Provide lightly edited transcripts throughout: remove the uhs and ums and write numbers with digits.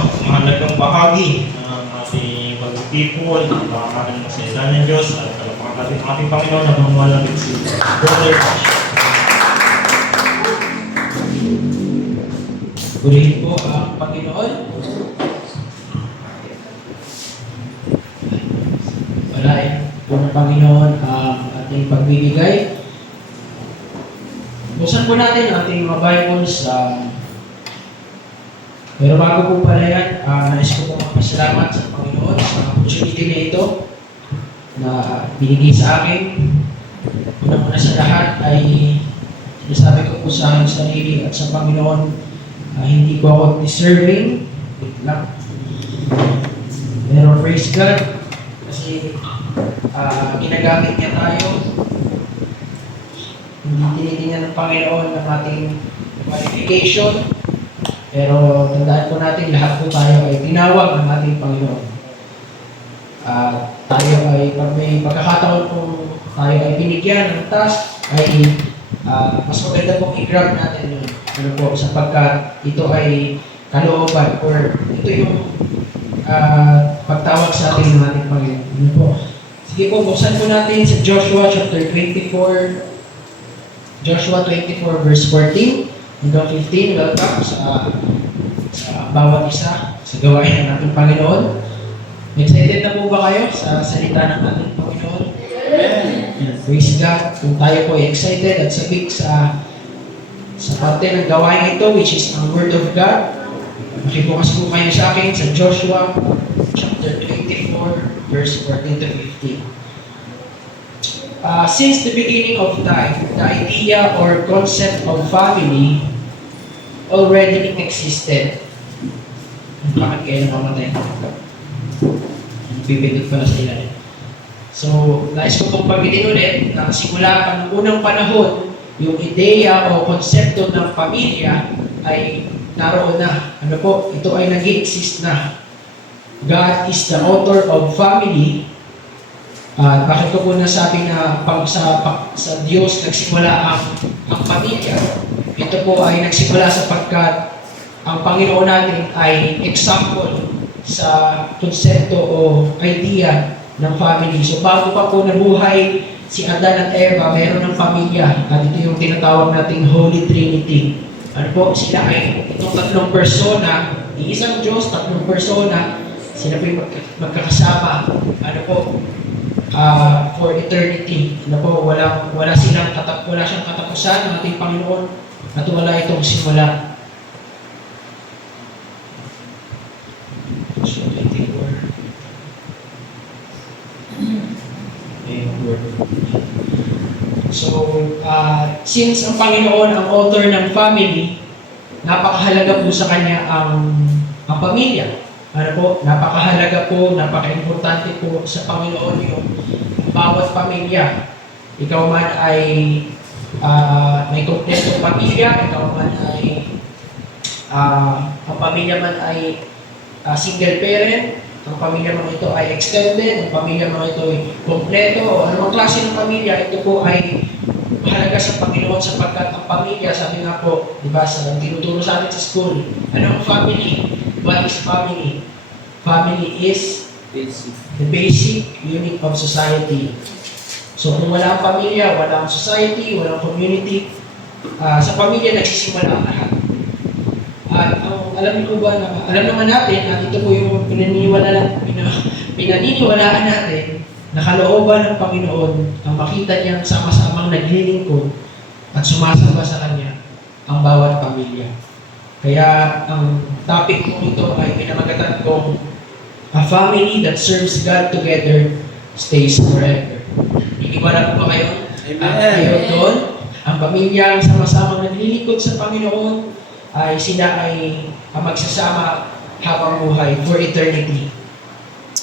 mahalagang bahagi ng ating pagtitipon, ang pangakalan ng salita ng Diyos, at pagpapakalat ng ating Panginoon na bumalagit si Brother Josh. Purihin po ang Panginoon. Walain po ng Panginoon ang ating pagbibigay. Buksan po natin ang ating mga Bibles. Pero bago po pala yan, nais ko po magpasalamat sa Panginoon sa opportunity na ito na binigay sa akin. Una-una sa lahat ay sinasabi ko po sa aking sarili at sa Panginoon, hindi ko ako deserving. Wait lang. Pero praise God kasi ginagamit niya tayo. Hindi tinitingnan ng Panginoon ng ating qualification. Pero tandaan po natin, lahat po tayo ay tinawag ng ating Panginoon. Tayo ay, pag may pagkakataon po tayo ay binigyan ng task, ay mas maganda pong i-grab natin yun. Ano po, sapagkat ito ay kalooban or ito yung pagtawag sa atin ng ating Panginoon. Ano po? Sige po, buksan po natin sa Joshua chapter 24, Joshua 24 verse 14 hanggang 15. Welcome sa bawat isa sa gawain ng ating Panginoon. Excited na po ba kayo sa salita ng ating Panginoon? Amen. Praise God. Kung tayo po ay excited at sabik sa parte ng gawain ito, which is ang Word of God, makibukas po kayo sa akin sa Joshua chapter 24 verse 14 to 15. Since the beginning of time, the idea or concept of family already existed. Bakit kayo namamatay? Pipindot pala sa ilalim. So, nais ko pong pagbitin ulit na simula pa ng unang panahon, yung ideya o konsepto ng pamilya ay naroon na. Ano po? Ito ay nag-exist na. God is the author of family. Bakit ko po nasabi na sa Diyos nagsimula ang pamilya? Ito po ay nagsimula sapagkat ang Panginoon natin ay example sa konsepto o idea ng family. So bago pa po nabuhay si Adan at Eva, meron ng pamilya. At ito yung tinatawag nating Holy Trinity. Ano po? Sila ay itong tatlong persona, isang Diyos, tatlong persona, sila po yung magkakasama. Ano po? For eternity. Ano po? Wala siyang katapusan ng ating Panginoon at wala itong simula. So, since ang Panginoon ang author ng family, napakahalaga po sa Kanya ang pamilya. Ano po? Napakahalaga po, napaka-importante po sa Panginoon yung bawat pamilya. Ikaw man ay may kompletong pamilya, ikaw man ay ang pamilya man ay single parent, ang pamilya mga ito ay extended, ang pamilya mga ito ay kompleto, o anumang klase ng pamilya, ito po ay mahalaga sa Panginoon sapagkat ang pamilya, sabi nga po, di ba, sa tinuturo sa atin sa school, anong family? What is family? Family is the basic unit of society. So kung wala ang pamilya, wala ang society, wala ang community, sa pamilya nagsisimula ang lahat. At alam naman natin at ito po yung pinaniniwalaan natin na kalooban ng Panginoon ang makita niyang sama-samang naglilingkod at sumasamba sa Kanya ang bawat pamilya. Kaya ang topic ko ito ay pinamagatan kong a family that serves God together stays forever. Iniwala po ba kayo? Kayo doon, ang pamilya ang sama-samang naglilingkod sa Panginoon ay sila ay magsasama habang buhay for eternity.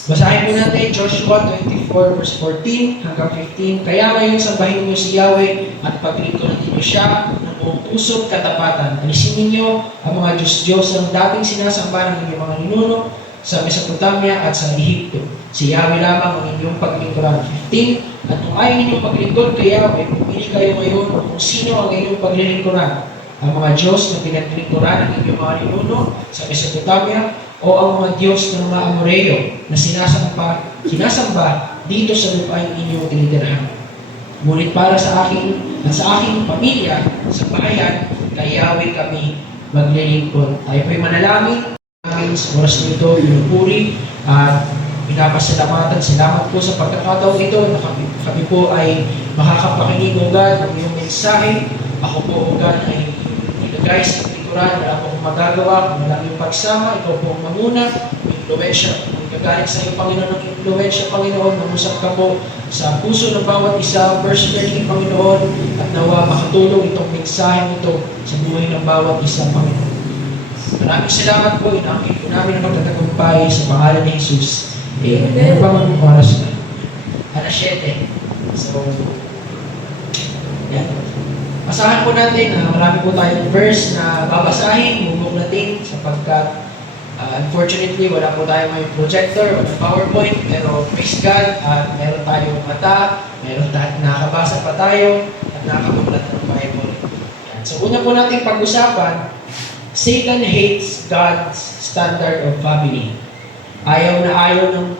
Basahin po natin Joshua 24 verse 14 hanggang 15. Kaya ngayon sambahin niyo si Yahweh at paglingkuran niyo siya ng buong puso at katapatan. Alisin ninyo ang mga Diyos-Diyos ang dating sinasamba ng inyong mga ninuno sa Mesopotamia at sa Ehipto. Si Yahweh lamang ang inyong paglingkuran. 15. At kung ayaw ninyong paglingkod kay Yahweh, pumili kayo ngayon kung sino ang inyong paglilingkuran. Ang mga Diyos na pinaglingkuran ng inyong mga ninuno sa Mesopotamia o ang mga Diyos ng mga Amoreo na sinasamba dito sa lupain inyong tinitirhan. Ngunit para sa akin at sa aking pamilya, sa bayan, kay Yahweh kami maglilingkod. Tayo po'y manalangin namin sa oras nito, pinupuri at pinapasalamatan. Salamat po sa pagkakataon ito na kami po ay makakapakinig o God ng iyong mensahe. Ako po o God ay ilagay sa likuran, wala po akong magagawa, kung wala yung pagsama, ikaw po ang manguna, impluensya. Kagaling sa iyo, Panginoon, ng impluensya, Panginoon, mangusap ka po sa puso ng bawat isa, personally, Panginoon, at nawa makatulong itong mensahe nito sa buhay ng bawat isa, Panginoon. Maraming salamat po, inangkin po namin ang magtatagumpay sa pangalan ni Jesus. Ano pa mang oras na? Alas 7. So, yan. Asahan po natin na marami po tayong verse na babasahin, bubuklatin sapagkat unfortunately wala po tayo may projector o PowerPoint, pero praise God at meron tayong mata, meron tayong nakabasa pa tayo at nakakabuklat ng Bible. Yan. So una po natin pag-usapan, Satan hates God's standard of family. Ayaw ng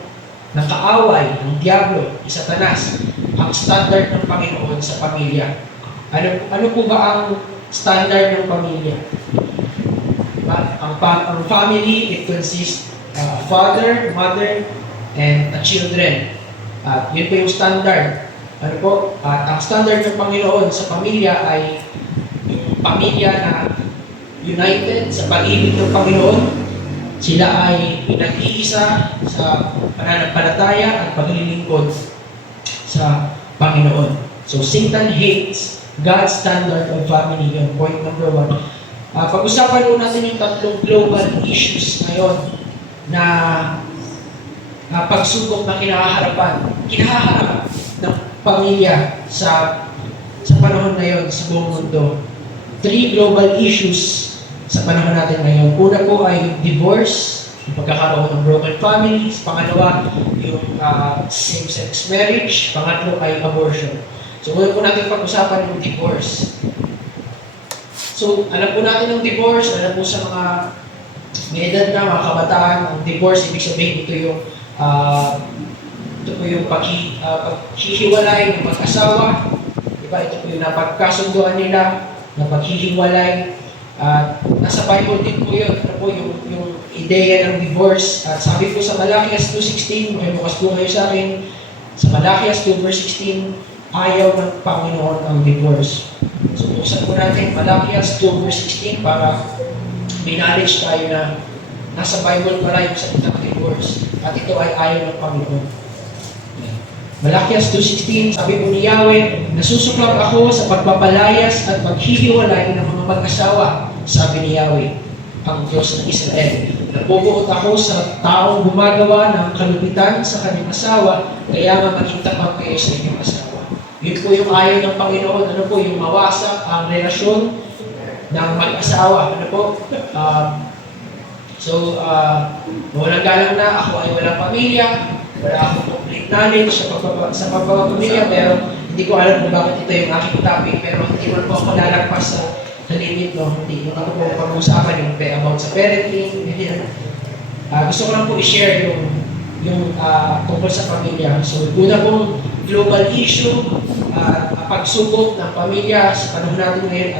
kaaway, ng Diablo, ni Satanas, ang standard ng Panginoon sa pamilya. Ano po ba ang standard ng pamilya? Ang family, it consists father, mother, and children. At yun po yung standard. Ano po? At ang standard ng Panginoon sa pamilya ay yung pamilya na united sa pag-ibig ng Panginoon. Sila ay pinag-iisa sa pananampalataya at paglilingkod sa Panginoon. So Satan hates God's standard of family. Yun, point number 1. Pag-usapan po natin yung tatlong global issues ngayon na pagsubok na kinahaharap ng pamilya sa panahon na yon sa buong mundo. 3 global issues sa panahon natin ngayon. Una po ay divorce, yung pagkakaroon ng broken families. Pangalawa, yung same-sex marriage. Pangatlo ay abortion. So, una po natin pag-usapan yung divorce. So, alam po natin yung divorce, alam po sa mga may edad na, mga kabataan, ang divorce, ibig sabihin ito po yung paghihiwalay ng mag-asawa. Diba? Ito po yung napagkasunduan nila, na paghihiwalay. Nasa Bible din po yun, ano po yung ideya ng divorce. At sabi po sa Malakias 2:16, bukas po kayo sa akin, sa Malakias 2 verse 16, ayaw ng Panginoon ang divorce. So, buksan po natin Malakias 2 verse 16 para may knowledge tayo na nasa Bible pala yung salitang divorce. At ito ay ayaw ng Panginoon. Malakias 2:16, sabi po ni Yahweh, nasusuklap ako sa pagpapalayas at paghihiwalay ng mga mag-asawa, sabi ni Yahweh, ang Diyos ng Israel. Napupuot ako sa taong gumagawa ng kalupitan sa kanyang asawa, kaya nga maging tapat kayo sa inyong asawa. Yun po yung ayaw ng Panginoon, ano po, yung mawasak ang relasyon ng mag-asawa. Ano po? Walang galang na, ako ay walang pamilya, wala akong complete knowledge sa pagpapamilya, pero hindi ko alam kung bakit ito yung aking topic, pero hindi man po ako lalagpas sa limit, no? Hindi ko po pag-uusapan yung about sa parenting, gusto ko lang po i-share yung tungkol sa pamilya. So, una pong global issue, pagsubok ng pamilya sa panahon natin ngayon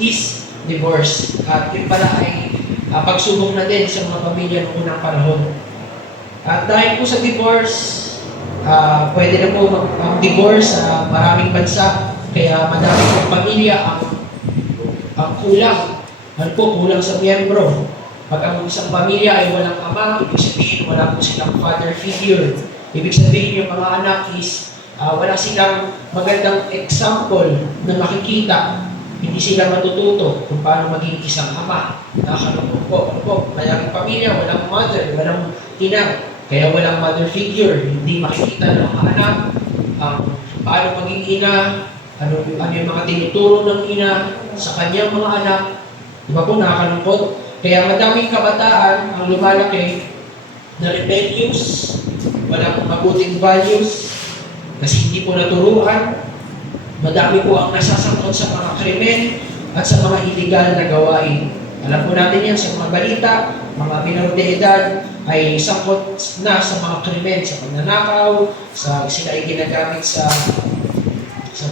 is divorce. At yun pala ay pagsubok na din sa mga pamilya noong unang panahon. At dahil po sa divorce, pwede na po mag-divorce sa maraming bansa, kaya madami pong pamilya ang kulang. Ano po, kulang sa miyembro. Pag ang isang pamilya ay walang ama, ibig sabihin wala po silang father figure. Ibig sabihin yung mga anak is wala silang magandang example na makikita. Hindi sila matututo kung paano maging isang ama. Nakakalungkot po. Ano po, maraming pamilya, walang mother, walang ina. Kaya walang mother figure. Hindi makikita ng mga anak paano maging ina, ano yung mga tinuturo ng ina sa kanyang mga anak. Diba po, nakakalungkot. Kaya madaming kabataan ang lumalaki na rebellious, walang mabuting values, kasi hindi po naturuan. Madami po ang nasasangkot sa mga krimen at sa mga illegal na gawain. Alam po natin yan sa mga balita, mga minor de edad ay sangkot na sa mga krimen, sa pagnanakaw, sila ay ginagamit sa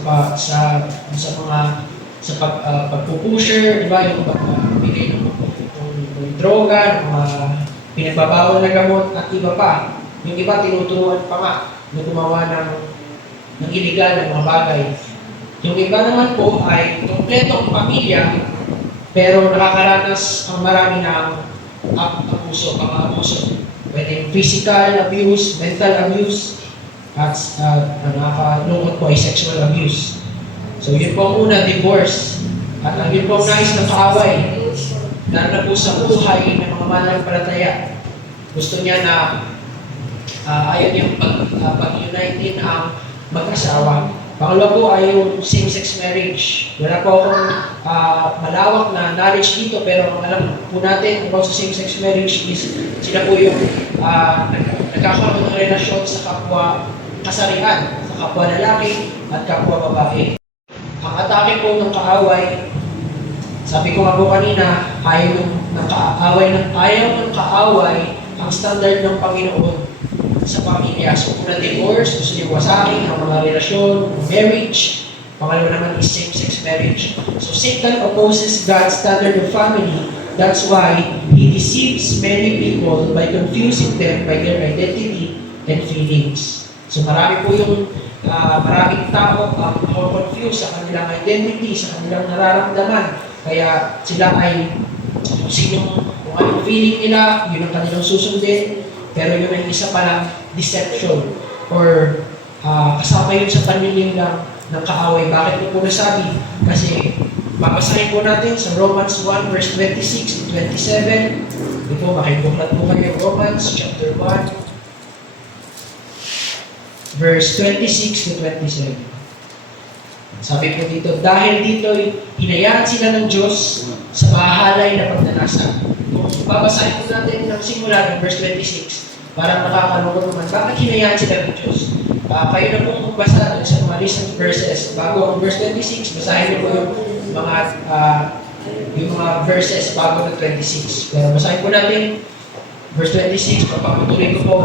mga pagpupusher, di ba? Yung pagbigay ng droga, ng mga pinagbabawal na gamot at iba pa. Yung iba tinuturuan pa nga na gumawa ng illegal na mga bagay. Yung iba naman po ay kompleto ang pamilya pero nakakaranas ang marami ng abuso, mga abuso. Pwede physical abuse, mental abuse, at nakakalungkot po ay sexual abuse. So yun po ang una, divorce. At ang yun po ang nais ng kaaway. Lalo na po sa buhay ng mga mananampalataya. Gusto niya na ayaw niyang pag-unite din ang mag-asawa. Pangalawa po ay yung same-sex marriage. Wala po akong malawak na knowledge dito, pero ang alam po natin about sa same-sex marriage is sila po yung nagkakaroon ng relasyon sa kapwa kasarian, sa kapwa lalaki at kapwa babae. Ang atake po ng kaaway, sabi ko nga po kanina, ayaw ng kaaway ang standard ng Panginoon sa pamilya. So, kung na-divorce, gusto niyo wasakin ang mga relasyon, marriage. Pangalawa naman is same-sex marriage. So, Satan opposes God's standard of family. That's why he deceives many people by confusing them by their identity and feelings. So, marami po yung maraming tao ang confused sa kanilang identity, sa kanilang nararamdaman. Kaya sila ay kung anong feeling nila, yun ang kanilang susundin. Pero yun ay isa palang deception or kasama yun sa panliling ng kaaway. Bakit ko po nasabi? Kasi babasahin po natin sa Romans 1 verse 26 to 27. Ito, makibuklat po kayo. Romans chapter 1 verse 26 to 27. Sabi po dito, dahil dito hinayaan sila ng Diyos sa mahalay na pagnanasa. Kung babasahin po natin ng simula ng verse 26, parang nakakalungkot naman, bakit hinayaan sila ng Diyos? Kayo na pong magbasa sa mga recent verses. Bago ang verse 26, basahin niyo po yung mga verses bago ng 26. Pero basahin po natin verse 26, papatuloy ko po.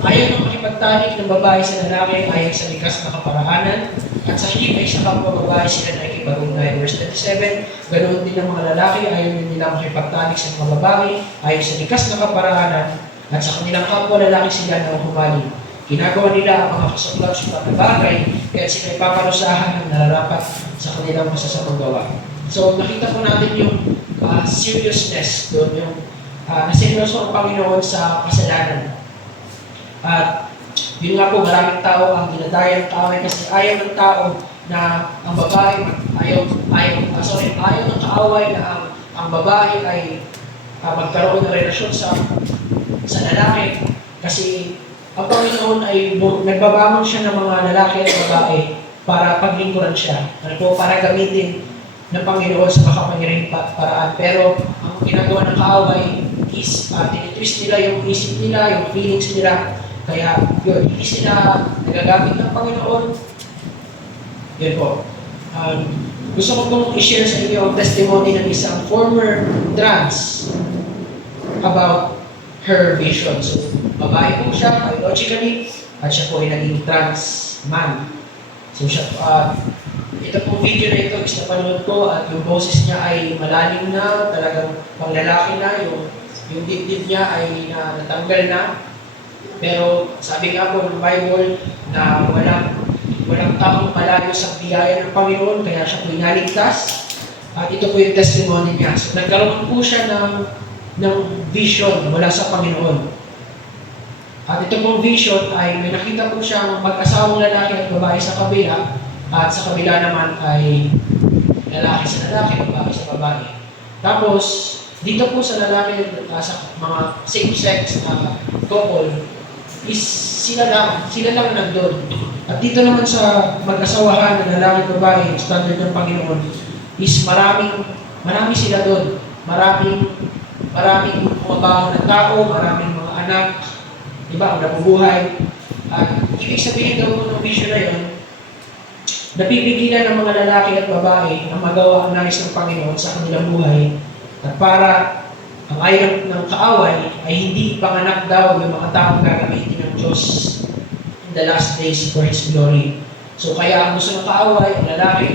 Ayaw ng makipagtalik ng babae sa lalaki ayon sa likas na kaparaanan at sa himay sa kapwa babae sila na ikipag-ugnay. Verse 27, ganoon din ang mga lalaki ayaw nila makipagtalik sa mga babae ayon sa likas na kaparaanan at sa kanilang kapwa lalaki sila na humali. Ginagawa nila ang mga kasuklat-suklat na bagay kaya sila ipaparusahan ng nararapat sa kanilang masasamang gawa. So nakita po natin yung seriousness doon, yung naseryoso ang Panginoon sa kasalanan. At yun nga po, maraming tao ang dinadaya ng kaaway kasi ayaw ng tao na ang babae, ayaw ng kaaway na ang babae ay magkaroon ng relasyon sa lalaki. Kasi ang Panginoon ay nagbabangon siya ng mga lalaki at babae para paglingkuran siya. Para gamitin ng Panginoon sa makapangyarihang paraan. Pero ang ginagawa ng kaaway is tinitwist nila yung isip nila, yung feelings nila. Kaya yun, hindi sila nagagamit ng Panginoon. Yun po. Gusto ko pong i-share sa inyo ang testimony ng isang former trans about her vision. So, babae po siya, biologically, at siya po ay naging trans man. So, siya, ito pong video na ito is napanood ko at yung boses niya ay malalim na, talagang panglalaki na, yung dibdib niya ay natanggal na. Pero sabi nga po ng Bible na walang taong malayo sa biyaya ng Panginoon, kaya siya po inaligtas. At ito po yung testimony niya. So nagkaroon po siya ng vision mula sa Panginoon. At ito pong vision ay may nakita po siyang mag-asawang lalaki at babae sa kabila, at sa kabila naman ay lalaki sa lalaki, babae sa babae. Tapos, dito po sa lalaki, sa mga same-sex couple, is sila lang nandun. At dito naman sa mag-asawahan ng lalaki at babae, standard ng Panginoon, is marami sila doon. Maraming bumabaho ng tao, maraming mga anak, diba, ang nabubuhay. At ibig sabihin daw po ng vision na yun, napipigilan ng mga lalaki at babae na magawa ang nais ng Panginoon sa kanilang buhay at para Ang ayon ng kaaway ay hindi ipanganak daw yung mga taong gagamitin ng Diyos in the last days for His glory. So kaya ang gusto ng kaaway, ang lalaki,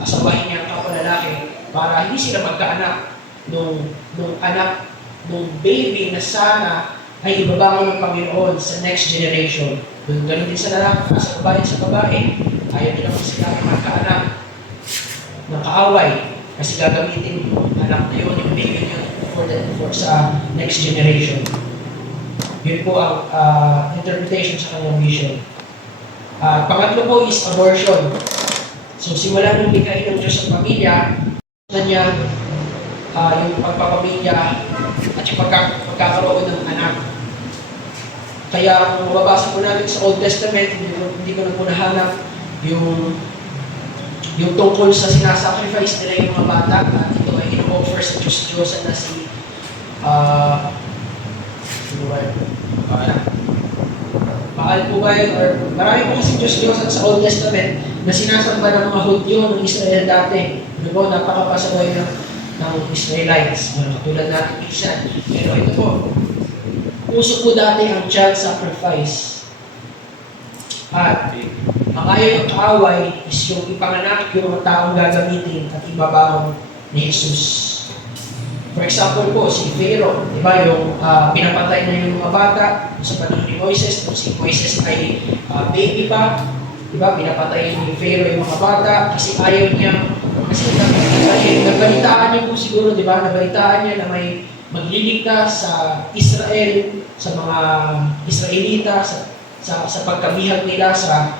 asawahin niya ang kapwa lalaki para hindi sila magkaanak nung anak, nung baby na sana ay ibabangon ng Panginoon sa next generation. Ganun din sa lalaki, sa babae, ayaw nila sila magkaanak ng kaaway kasi gagamitin yung anak na yun, yung baby yun for sa next generation. Yun po ang interpretation sa kanyang vision. Pangatlo po is abortion. So simula nung bigay ng Diyos sa pamilya, na niya yung pagpapamilya at yung pagkakaroon ng anak. Kaya kung mababasa po natin sa Old Testament, hindi ko na po nahanap yung tungkol sa sinasacrifice nila yung mga bata at ito ay in-offer sa Diyos-Diyosan na si Baal po ba yun? Or marami po kasi Diyos-Diyosan sa Old Testament na sinasamba ng mga Hudyo ng Israel dati. Ano po, napakapasaway ng Israelites. Katulad natin minsan. Pero ito po, uso po dati ang child sacrifice. At ang ayaw ng kaaway is yung ipanganak yung mga taong gagamitin at ibabaon ni Jesus. For example po, si Pharaoh, di ba, yung pinapatay na yung mga bata sa panahon ni Moises, kung si Moises ay baby pa, di ba, pinapatay ni Pharaoh yung mga bata kasi ayaw niya, kasi nabalitaan niya po siguro, di ba, nabalitaan niya na may magliligtas sa Israel, sa mga Israelita, sa pagkabihag nila sa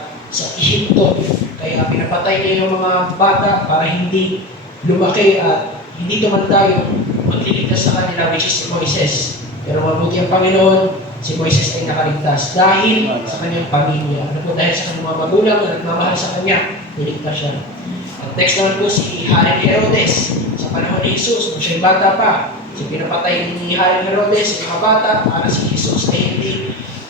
Ehipto. Kaya pinapatay niya yung mga bata para hindi lumaki at hindi tumanda yung magliligtas sa kanila, which is si Moises. Pero mabuti ang Panginoon, si Moises ay nakaligtas dahil sa kanyang pamilya. Ano po, dahil sa kanyang mga magulang na nagmamahal sa kanya, niligtas siya. Ang text naman po si Haring Herodes sa panahon ni Jesus, kung siya'y bata pa. So pinapatay ni Haring Herodes yung mga bata para si Jesus ay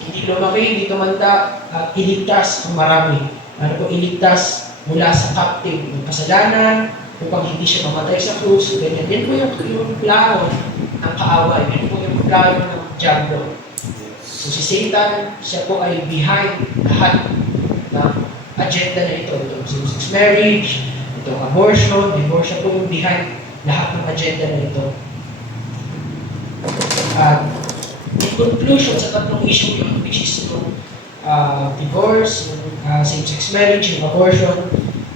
hindi lumaki, hindi tumanda at iligtas ang marami. Ano po, iligtas mula sa captive ng kasalanan, upang hindi siya mamatay sa krus, ganyan. Yan po yung plano ng kaaway. Yan po yung plano ng Diablo. So si Satan, siya po ay behind lahat ng agenda na ito. Itong same-sex marriage, itong abortion, divorce, siya po yung behind lahat ng agenda na ito. At in conclusion, sa tatlong issue yun, which is yung divorce, yung same-sex marriage, yung abortion,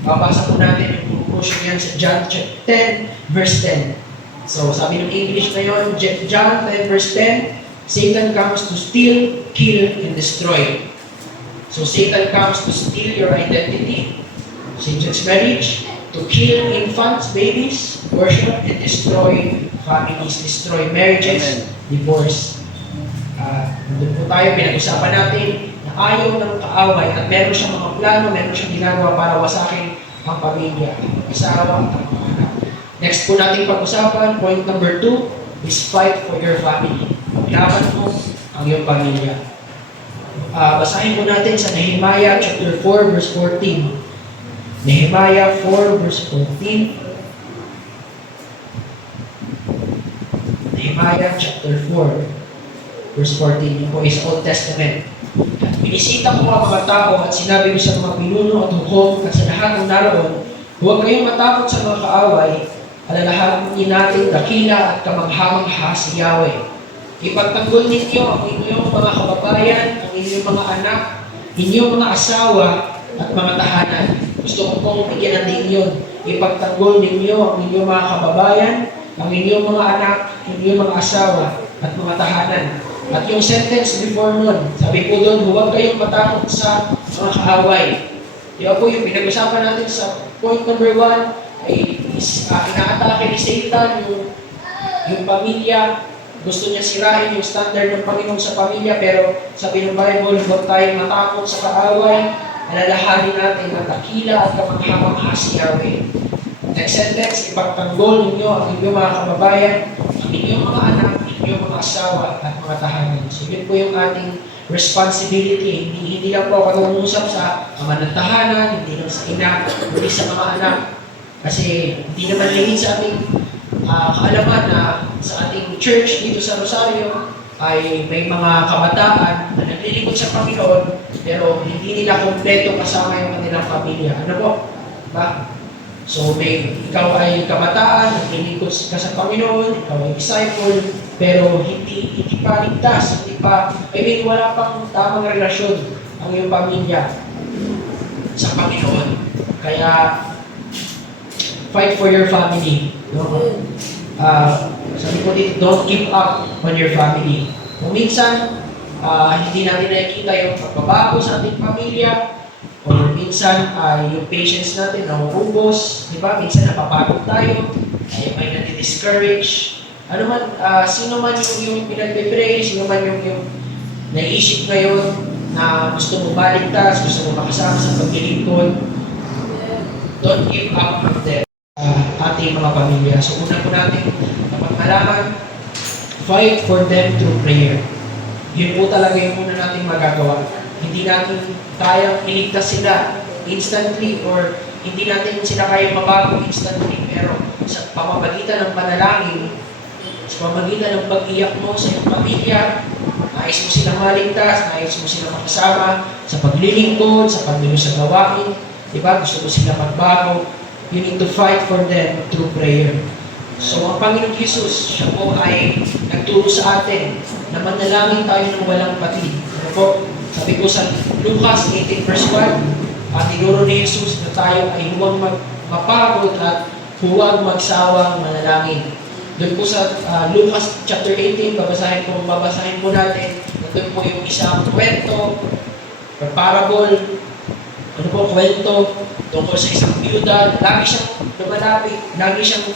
mabasa po natin yung conclusion yan sa John 10, verse 10. So, sabi ng English na yun, John 10, verse 10, Satan comes to steal, kill, and destroy. So, Satan comes to steal your identity, same-sex marriage, to kill infants, babies, abortion, and destroy families, destroy marriages, divorce. Nandun po tayo, pinag-usapan natin na ayaw ng kaaway at meron siyang mga plano, meron siyang ginagawa para wasakin ang pamilya, ang asawa, at ang mga anak. Next po natin pag-usapan, point number 2, is fight for your family. Paglaban mo ang iyong pamilya. Basahin po natin sa Nehemiah chapter 4, verse 14. Nehemiah 4, verse 14. Nehemiah chapter 4, verse 14. Yun po is Old Testament. At binisita ko ang mga tao at sinabi ko sa mga pinuno at hukom at sa lahat ng naroon, huwag kayong matakot sa mga kaaway, alalahanin natin dakila at kamangha-mangha si Yahweh. Ipagtanggol ninyo ang inyong mga kababayan, ang inyong mga anak, inyong mga asawa at mga tahanan. Gusto ko pong bigyan ng din yun. Ipagtanggol ninyo ang inyong mga kababayan, ang inyong mga anak, inyong mga asawa at mga tahanan. At yung sentence before nun, sabi po doon, huwag kayong matakot sa mga kaaway. Yan po yung pinag-usapan natin sa point number 1, ay inaatake ni Satan yung pamilya. Gusto niya sirain yung standard ng Panginoon sa pamilya, pero sabi ng Bible, huwag tayong matakot sa kaaway, alalahanin natin ang dakila at kamangha-mangha si Yahweh. Next sentence, ipagtanggol ninyo ang inyong mga kababayan, ang inyong mga anak, yung mga asawa at mga tahanan. So yun po yung ating responsibility. Hindi lang po ako nangungusap sa ama ng tahanan, hindi lang sa ina, hindi sa mga anak. Kasi hindi naman lingid sa ating kaalaman na sa ating church dito sa Rosario ay may mga kabataan na naglilingkod sa Panginoon pero hindi nila kompleto kasama yung kanilang pamilya. Ano po? Diba? So ikaw ay kabataan, naglilingkod ka sa Panginoon, ikaw ay disciple, pero hindi pa ligtas, wala pang tamang relasyon ang iyong pamilya sa Panginoon. Kaya, fight for your family. No? Sabi ko dito, don't give up on your family. Kung minsan, hindi natin nakikita yung pagbabago sa ating pamilya, o minsan, yung patience natin nauubos, di ba? Minsan napapagod tayo, ay may nadi-discourage. Ano man, sino man yung pinagpe-pray, sino man yung naisip ngayon na gusto mo baligtas, gusto mo makasama sa paglilingkod, don't give up on them, ating mga pamilya. So, una po natin kapag malaman, fight for them through prayer. Yun po talaga yung una natin magagawa. Hindi natin kayang iligtas sila instantly or hindi natin sila kayang mabago instantly. Pero sa pamamagitan ng panalangin, sa pamamagitan ng pag-iyak mo sa iyong pamilya, nais mo silang maligtas, nais mo silang makasama sa paglilingkod, sa pagdalo sa gawain, diba? Gusto mo silang magbago. You need to fight for them through prayer. So, ang Panginoong Jesus, siya po ay nagturo sa atin na manalangin tayo ng walang patid. Ano po? Sabi ko sa Lucas 18 verse 1, tinuro ni Jesus na tayo ay huwag mapagod at huwag magsawang manalangin. Doon po sa Lucas chapter 18, babasahin po natin, doon po yung isang kwento, or parable, kwento, tungkol sa isang biyuda, lagi siyang lumalapit, lagi siyang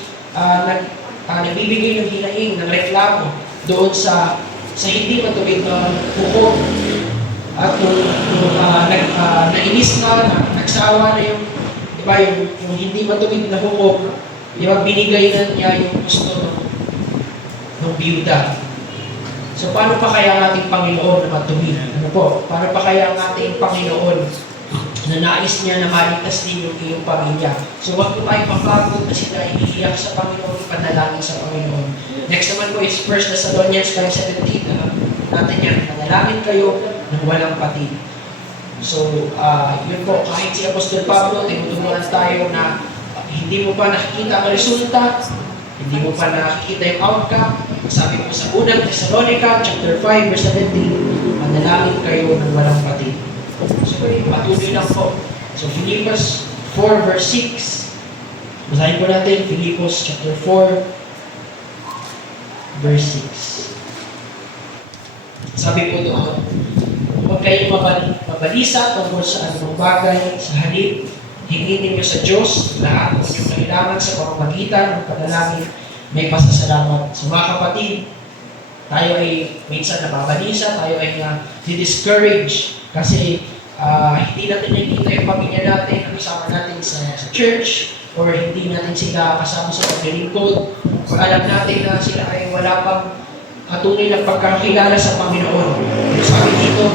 nagbibigay ng hinaing, ng reklamo doon sa hindi matuwid na hukom. At nainis na, nagsawa na yung, diba, yung hindi matuwid na hukom, diba, binigay na niya yung gusto ng biyuda. So, paano pa kaya ang ating Panginoon na matuwid? Ano po? Paano pa kaya ang ating Panginoon na nais niya na maligtas din yung iyong pamilya? So, huwag po tayo papagod na sila iniiyak sa Panginoon, panalangin sa Panginoon. Next naman po is 1 Thessalonians 5:17. Natin yan, panalangin kayo ng walang patid. So, yun po, kahit si Apostol Pablo, tinuturuan tayo na hindi mo pa nakikita ang resulta, hindi mo pa nakikita yung outcome. Sabi po sa unang Thessalonica, chapter 5, verse 17, manalangin kayo ng walang patid. So, patuloy lang po. So, Philippians 4, verse 6. Basahin po natin, Philippians chapter 4, verse 6. Sabi po doon, huwag kayong mabalisa tungkol sa anumang bagay, sa halip, hingin ninyo sa Diyos lahat ng inyong kailangan sa pamamagitan ng panalangin, may pasasalamat. So mga kapatid, tayo ay minsan nababalisa, tayo ay di-discourage kasi hindi natin nakikita yung pamilya natin, kasama natin sa church, or hindi natin sila kasama sa paglilingkod, or alam natin na sila ay wala pang tunay na pagkakilala sa Panginoon. Sabi dito,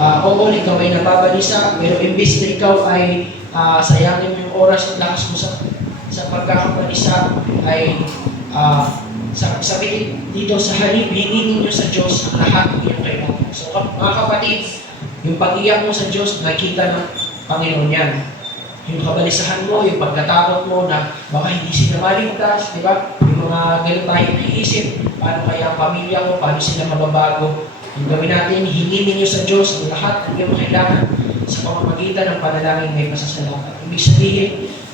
oo, ikaw ay nababalisa, pero imbis na ikaw ay sayangin yung oras at lakas mo sa pagkakabalisa, ay sabi dito sa halip, hingin ninyo sa Diyos ang lahat ng iyong kailangan. So mga kapatid, yung pag-iyak mo sa Diyos, nakita ng Panginoon yan. Yung kabalisahan mo, yung pagkatakot mo na baka hindi sila maligtas, di ba? Yung mga ganun tayo naiisip, paano kaya ang pamilya ko, paano sila mababago. Yung gawin natin, hingin ninyo sa Diyos ang lahat ng iyong kailangan sa pamamagitan ng panalangin may pasasalamat. Ibig sabihin,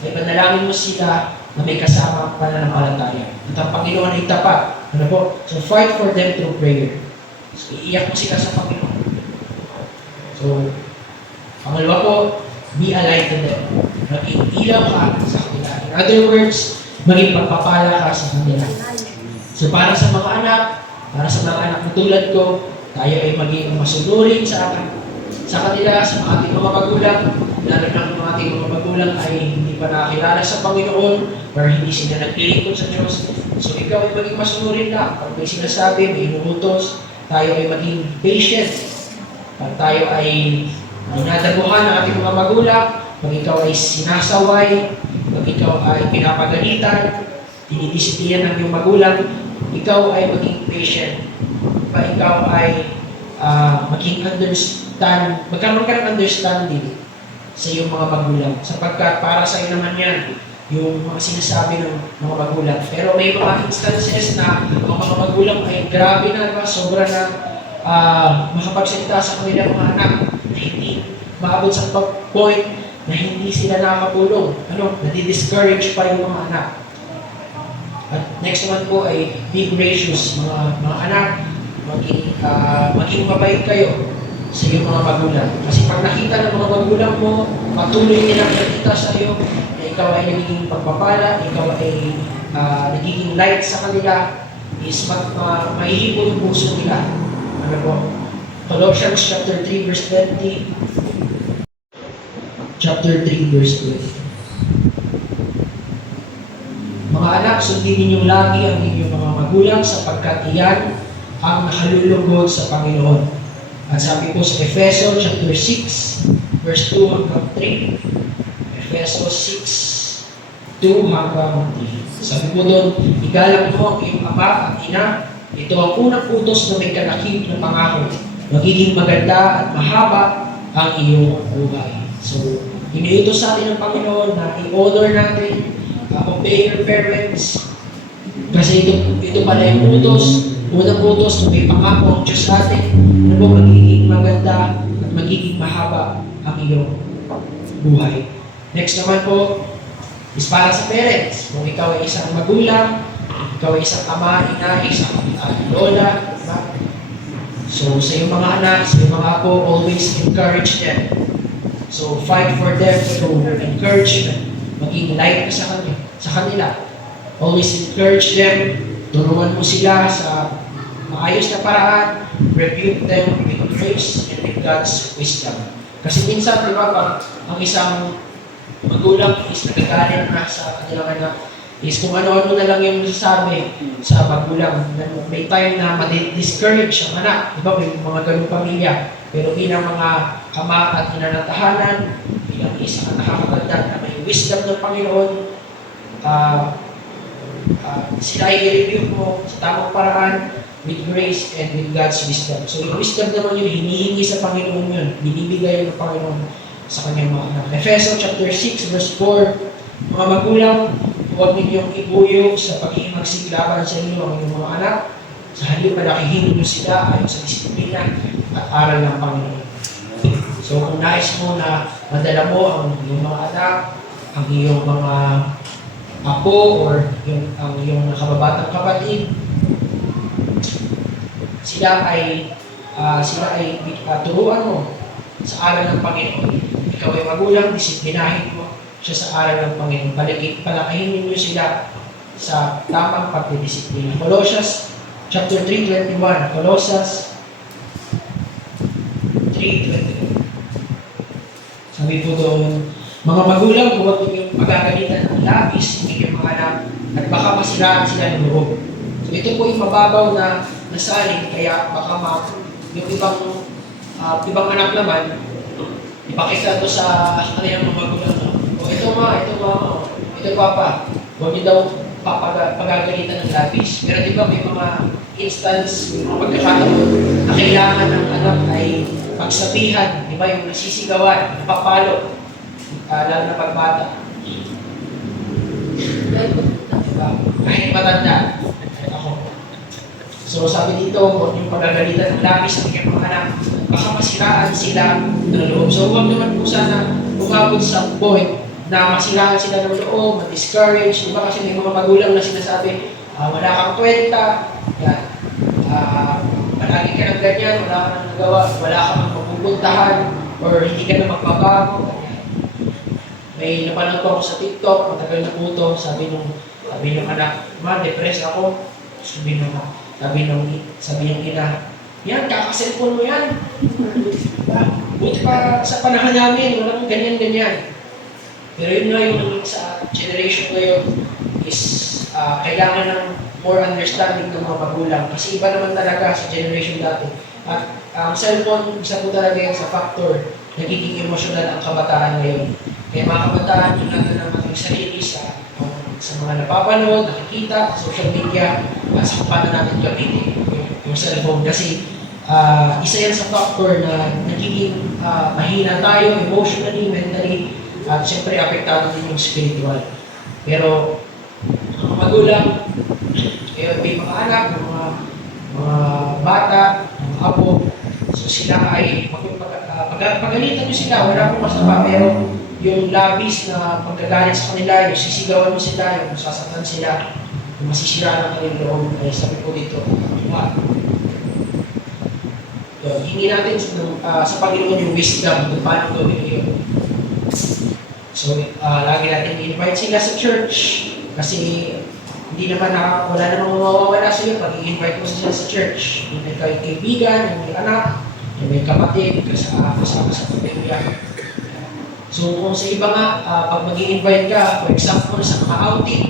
may panalangin mo sila na may kasama pananampalataya. At ang Panginoon ay tapat. Ano po? So fight for them through prayer. So iiyak mo sila sa Panginoon. So, pangalawa po, be a light to them. Maging ilaw ka sa kanila. In other words, maging pagpapala ka sa kanila. So para sa mga anak na tulad ko, tayo ay maging masunurin sa kanila, sa ating mga magulang, lalo na kung ang ating mga magulang ay hindi pa nakakilala sa Panginoon or hindi sila naglilingkod sa Diyos. So ikaw ay maging masunurin lang. Pag may sinasabi, may inuutos, tayo ay maging patient. Pag tayo ay dinadabuhan ng ating mga magulang, pag ikaw ay sinasaway, pag ikaw ay pinapagalitan, dinidisiplinan ng iyong magulang, ikaw ay maging patient, ikaw ay maging magkaroon ka ng understanding sa iyong mga magulang. Sapagkat para sa iyo naman yan, yung mga sinasabi ng mga magulang. Pero may mga instances na ang mga magulang ay grabe na, diba? Sobra na makapagsalita sa kanilang mga anak na hindi maabot sa point na hindi sila nakakatulong. Nadi-discourage pa yung mga anak. At next naman po ay be gracious, mga anak, maging mabait kayo sa iyong mga magulang. Kasi pag nakita ng mga magulang mo, patuloy nilang nakita sa iyo, na ikaw ay nagiging pagpapala, ikaw ay nagiging light sa kanila, is mahihipon yung puso nila. Ano po? Colossians chapter 3 verse 20. Chapter 3 verse 20. Mga anak, sundin ninyong lagi ang inyong mga magulang sapagkat iyan ang nakalulugod sa Panginoon. At sabi po sa Efeso chapter 6 verse 2 hanggang 3. Efeso 6, 2 hanggang 3. Sabi po doon, igalang mo ang iyong ama at ina. Ito ang unang utos na may kanakip na pangako. Magiging maganda at mahaba ang iyong buhay. So, iniutos sa atin ng Panginoon na i-honor natin, obey your parents. Kasi ito pala yung utos, unang utos na may pangako ang Diyos sa atin na po magiging maganda at magiging mahaba ang iyong buhay. Next naman po is para sa parents. Kung ikaw ay isang magulang, ikaw ay isang ama, ina, isang lola, diba? So sa iyong mga anak, sa iyong mga apo, always encourage them. So fight for them through encouragement. Maging light ka sa kanila. Always encourage them. Turuan mo sila sa maayos na paraan. Rebuke them with grace and with God's wisdom. Kasi minsan, di ba, pag ang isang magulang is nagagalit na sa kanilang anak, is kung ano-ano na lang yung masasabi sa magulang. May time na ma-discourage ang anak. Di ba, may mga ganung pamilya. Pero bilang mga ama at ina ng tahanan, bilang isang nakakatanda na may wisdom ng Panginoon, sila ay i-review mo sa tamang paraan with grace and with God's wisdom. So yung wisdom naman yun, hinihingi sa Panginoon yun. Binibigay ng Panginoon sa kanyang mga anak. Efeso chapter 6 verse 4, mga magulang, huwag ninyong ibuyo sa pag-iimagsiklaban sa inyo ang inyong mga anak. Sa halip palakihin niyo sila ayon sa disiplina at aral ng Panginoon. So kung nais mo na madala mo ang iyong mga anak, ang iyong mga apo, or ang iyong nakababatang kapatid, sila ay turuan mo sa aral ng Panginoon. Ikaw ay magulang, disiplinahin mo siya sa aral ng Panginoon. Palakihin ninyo sila sa tamang pagdidisiplina. Colossians chapter 3:21. Colossians 3:21. Sabi po doon, mga magulang, huwag ninyong pagagalitan ng labis ng inyong mga anak at baka masiraan sila ng loob. So ito po yung mababaw na nasalin, kaya baka yung ibang anak naman, ipakita ito sa kanilang mga magulang. O ito mama, ito papa, huwag niyo daw pagagalitan ng labis. Pero di ba may mga instance, may mga pagkakataon na kailangan ng anak ay pagsabihan, di ba yung nasisigawan, napapalo, lalo na pagbata. Diba? Kahit matanda, ako. So sabi dito, huwag yung pagagalitan ng labis ng inyong mga anak, baka masiraan sila ng loob. So huwag naman po sana umabot sa point na masiraan sila ng loob, ma-discourage. Diba kasi may mga magulang na sinasabi, wala kang kwenta, yan. Palagi ka ng ganyan, wala ka nang nagawa, wala ka nang mapupuntahan, or hindi ka na magbabago. May napanood ko ako sa TikTok, matagal na po ito, sabi nung anak, depressed ako. Sabi ng ina, yan, kakaselfon mo yan. Buti pa sa panahon namin, walang ganyan-ganyan. Pero yun nga yung sa generation ngayon is kailangan ng more understanding ng mga magulang. Kasi iba naman talaga sa generation dati. At ang cellphone, isa po talaga yan sa factor. Nagiging emotional ang kabataan ngayon. Kaya mga kabataan, yung natin ang ating sarili sa sa mga napapanood, nakikita, social media, sa kung paano natin gamitin yung cellphone. Kasi isa yan sa factor na nagiging mahina tayo emotionally, mentally, at syempre apektado din yung spiritual. Pero ang mga magulang, may mga anak, mga bata, mga apo, so sila ay pagalitan nyo sila, wala akong masama, pero yung labis na pagkagalit sa kanila, yung sisigawan mo sila, yung sasaktan sila, yung masisira ng kanilang loob, ay sabi ko dito, hindi natin sa Panginoon yung wisdom kung paano gawin yun. So, lagi natin i-invite sila sa church kasi hindi naman wala namang mawawala sa iyo pag i-invite mo sila sa church. Yung may kaibigan, yung may anak, yung may kapatid, kasama sa pamilya. So, kung sa iba nga, pag mag-i-invite ka, for example, sa mga outing,